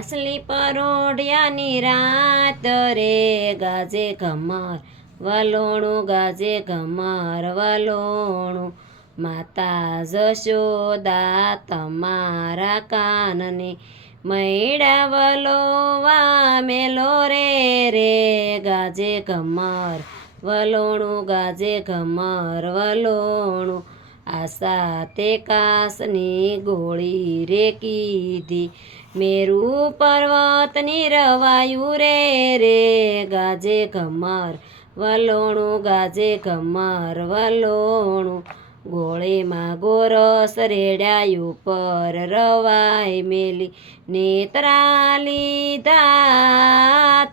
આસલી પરોઢિયાની રાત રે ગાજે ઘમર વલોણું ગાજે ઘમર વલોણું માતા જશોદા તમારા કાનને મૈડા વલોવા મેલો રે ગાજે ઘમર વલોણું ગાજે ઘમર વલોણું આશા તે કાસની ગોળી રે કીધી મેરુ પર્વતની રવાયું રે ગાજે ઘમર વલોણું ગાજે ઘમર વલોણું ગોળીમાં ગોરસ રેડાયું પર રવાય મેલી નેત્રા લીધા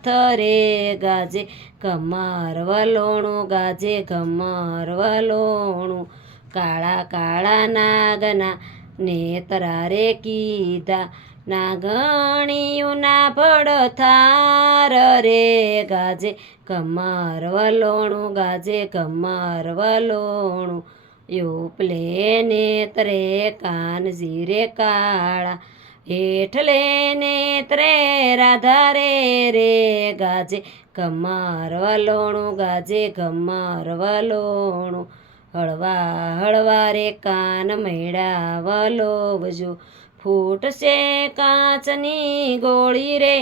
થરે ગાજે ઘમર વલોણું ગાજે ઘમર વલોણું કાળા કાળા નાગના નેતરા રે કીધા નાગણીયુના ભડથાર રે ગાજે ઘમર વલોણું ગાજે ઘમર વલોણું ઉપલે નેત્રે કાનજી રે કાળા હેઠલે નેત્રે રાધા રે ગાજે ઘમર વલોણું ગાજે ઘમર વલોણું હળવા હળવા રે કાન મૈડા વલોવજો ફૂટશે કાચની ગોળી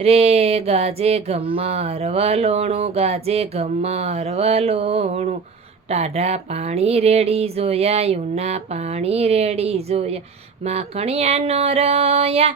રે ગાજે ઘમર વલોણું ગાજે ઘમર વલોણું ટાઢા પાણી રેડી જોયા યુના પાણી રેડી જોયા માખણિયાનો રયા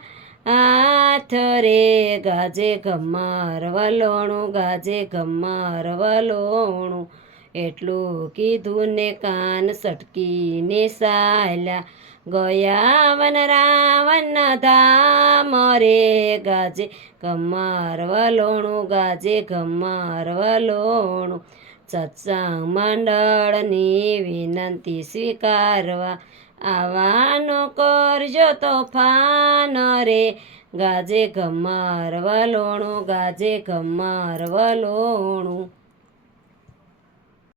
હાથ રે ગાજે ઘમર વલોણું ગાજે ઘમર વલોણું એટલું કીધું ને કાન સટકીને સાલ્યા ગયા વન રાવણ ધામ રે ગાજે ઘમર વલોણું ગાજે ઘમર વલોણું સત્સંગ મંડળની વિનંતી સ્વીકારવા આવાનો કરજો તોફાન રે ગાજે ઘમર વલોણું ગાજે ઘમર વલોણું